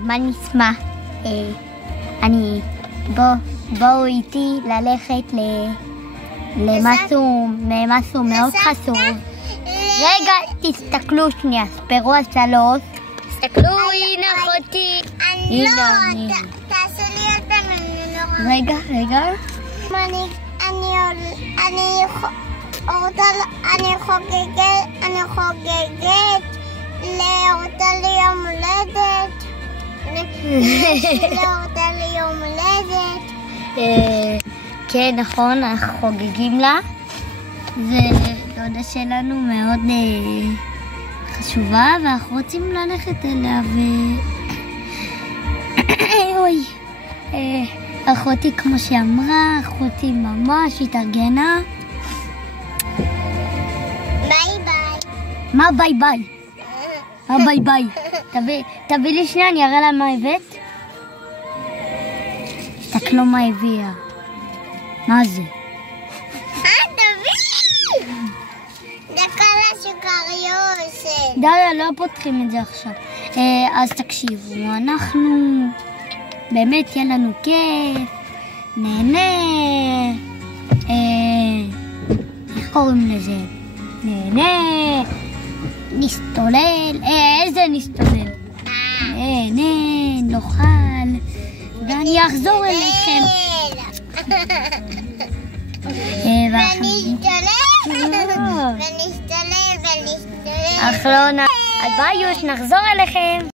מה נשמע? בואו איתי ללכת למשהו מאוד חשוב. רגע, תסתכלו שנייה, ספרו על 3. תסתכלו, הנה אחותי. הנה, תעשו לי אותם. רגע. אני חוגגת לאורטל ליום הולדת. לאורטל ליום הולדת. כן, נכון, אנחנו חוגגים לה. זה דודה שלנו מאוד חשובה, ואנחנו רוצים ללכת אליה אוי. אחותי, כמו שאמרה, אחותי ממש התארגנה. ביי ביי. מה ביי ביי? מה ביי ביי? תביא לי שנייה, אני אראה לה מה הבאת. תסתכלו מה הביאה. מה זה? תביא! זה כל הסוכריות. די, לא פותחים את זה עכשיו. אז תקשיבו, אנחנו באמת יהיה לנו כיף, נהנה, איך קוראים לזה? נהנה, נסתולל, איזה נסתולל? נהנה, נאכל, ואני אחזור אליכם. ונסתולל. אחלונה, ביי יוש, נחזור אליכם.